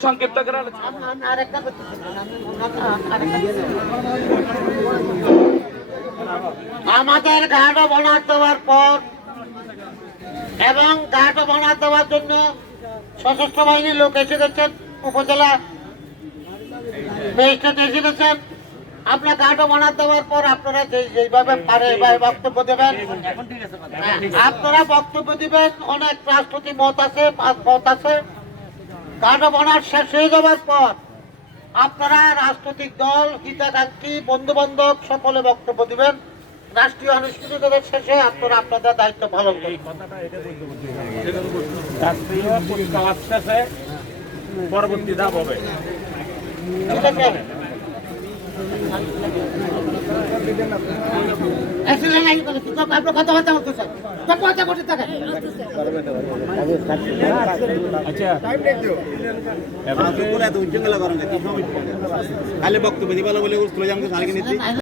সংক্ষিপ্ত করে আমাদের ঘাটও বনার দেওয়ার পর এবং ঘাটও বনার দেওয়ার জন্য সশস্ত্র বাহিনীর লোক এসে গেছেন উপজেলা ম্যাজিস্ট্রেট এসে গেছেন। আপনার ঘাটও বনার দেওয়ার পর আপনারা যে- যেইভাবে পারে এভাবে বক্তব্য দেবেন আপনারা বক্তব্য দিবেন অনেক রাষ্ট্রপতি মত আছে পাঁচ মত আছে। ঘাটও বনার শেষ হয়ে যাওয়ার পর আপনারা রাজনৈতিক দল হিতাকাঙ্ক্ষী বন্ধু বান্ধব সকলে বক্তব্য দিবেন। রাষ্ট্রীয় আনুষ্ঠানিকতার শেষে আপনারা আপনাদের দায়িত্ব পালন করবেন। শেষে পরবর্তী ধাপ হবে। খালি বক্তব্য দিবালো বলে তুলে যাব সারিকে নিচ্ছি